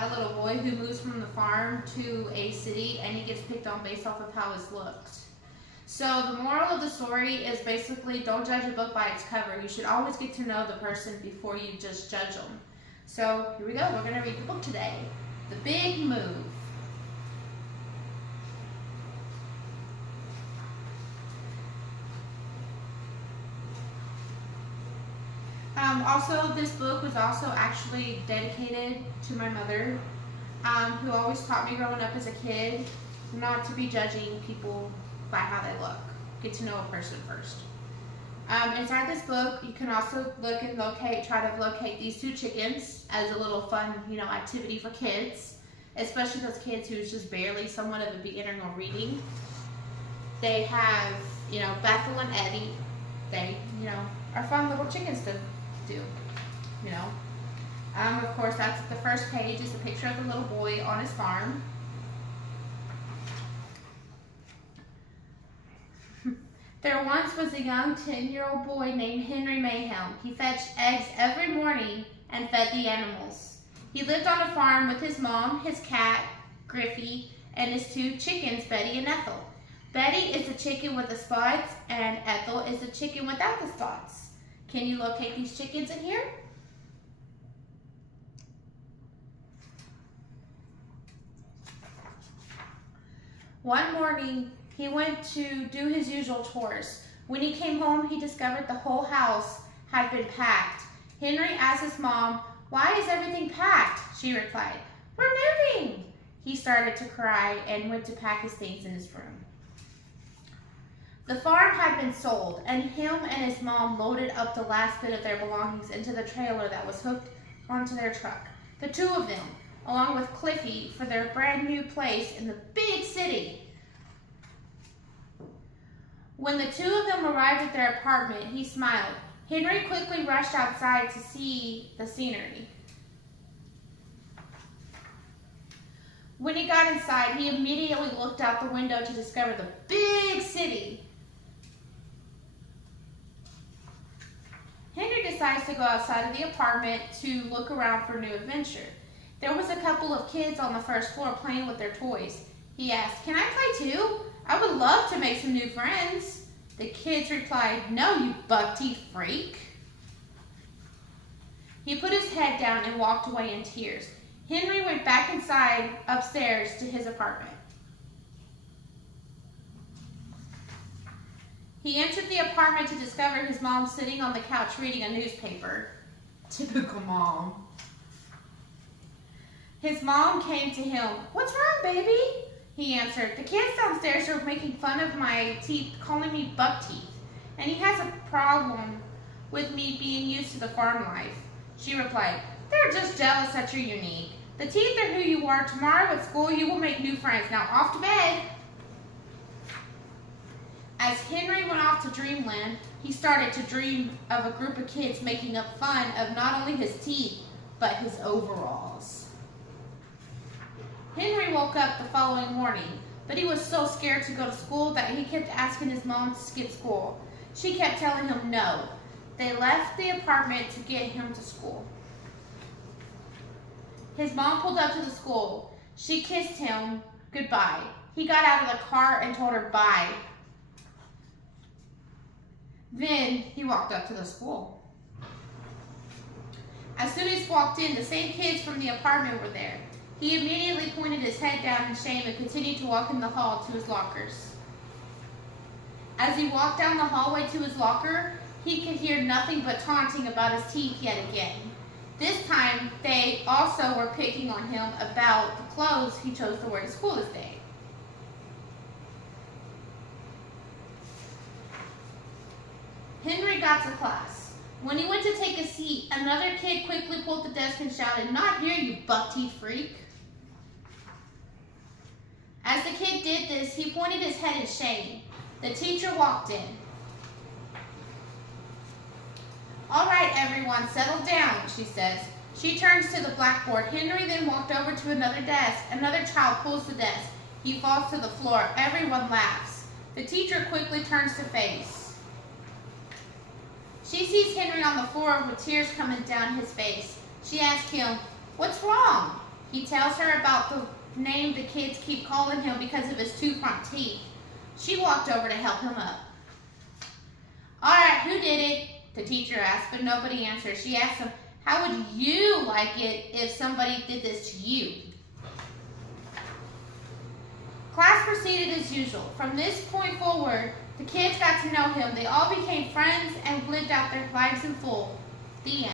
about a little boy who moves from the farm to a city and he gets picked on based off of how his looks. So the moral of the story is basically don't judge a book by its cover. You should always get to know the person before you just judge them. So here we go. We're going to read the book today. The Big Move. Also, this book was also actually dedicated to my mother, who always taught me growing up as a kid not to be judging people by how they look. Get to know a person first. Inside this book, you can also look and try to locate these two chickens as a little fun, activity for kids, especially those kids who's just barely somewhat of a beginner on reading. They have, Bethel and Eddie. They, are fun little chickens to do, Of course, that's the first page is a picture of the little boy on his farm. There once was a young 10-year-old boy named Henry McMahon. He fetched eggs every morning and fed the animals. He lived on a farm with his mom, his cat, Griffey, and his two chickens, Betty and Ethel. Betty is the chicken with the spots, and Ethel is the chicken without the spots. Can you locate these chickens in here? One morning, he went to do his usual chores. When he came home, he discovered the whole house had been packed. Henry asked his mom, "Why is everything packed?" She replied, "We're moving." He started to cry and went to pack his things in his room. The farm had been sold, and him and his mom loaded up the last bit of their belongings into the trailer that was hooked onto their truck. The two of them, along with Cliffy, for their brand new place in the big city. When the two of them arrived at their apartment, he smiled. Henry quickly rushed outside to see the scenery. When he got inside, he immediately looked out the window to discover the big city. Henry decides to go outside of the apartment to look around for a new adventure. There was a couple of kids on the first floor playing with their toys. He asked, "Can I play too? I would love to make some new friends." The kids replied, "No, you buck-teeth freak." He put his head down and walked away in tears. Henry went back inside upstairs to his apartment. He entered the apartment to discover his mom sitting on the couch reading a newspaper. Typical mom. His mom came to him. "What's wrong, baby?" He answered, "The kids downstairs are making fun of my teeth, calling me buck teeth, and he has a problem with me being used to the farm life." She replied, "They're just jealous that you're unique. The teeth are who you are. Tomorrow at school you will make new friends. Now off to bed." As Henry went off to dreamland, he started to dream of a group of kids making up fun of not only his teeth, but his overalls. Henry woke up the following morning, but he was so scared to go to school that he kept asking his mom to skip school. She kept telling him no. They left the apartment to get him to school. His mom pulled up to the school. She kissed him goodbye. He got out of the car and told her bye. Then he walked up to the school. As soon as he walked in, the same kids from the apartment were there. He immediately pointed his head down in shame and continued to walk in the hall to his lockers. As he walked down the hallway to his locker, he could hear nothing but taunting about his teeth yet again. This time, they also were picking on him about the clothes he chose to wear to school this day. Henry got to class. When he went to take a seat, another kid quickly pulled the desk and shouted, "Not here, you buck-teeth freak." As the kid did this, he pointed his head in shame. The teacher walked in. "All right, everyone, settle down," she says. She turns to the blackboard. Henry then walked over to another desk. Another child pulls the desk. He falls to the floor. Everyone laughs. The teacher quickly turns to face. She sees Henry on the floor with tears coming down his face. She asks him, "What's wrong?" He tells her about the name the kids keep calling him because of his 2 front teeth. She walked over to help him up. All right, who did it? The teacher asked, but nobody answered. She asked him, how would you like it if somebody did this to you? Class proceeded as usual. From this point forward, the kids got to know him. They all became friends and lived out their lives in full. The end.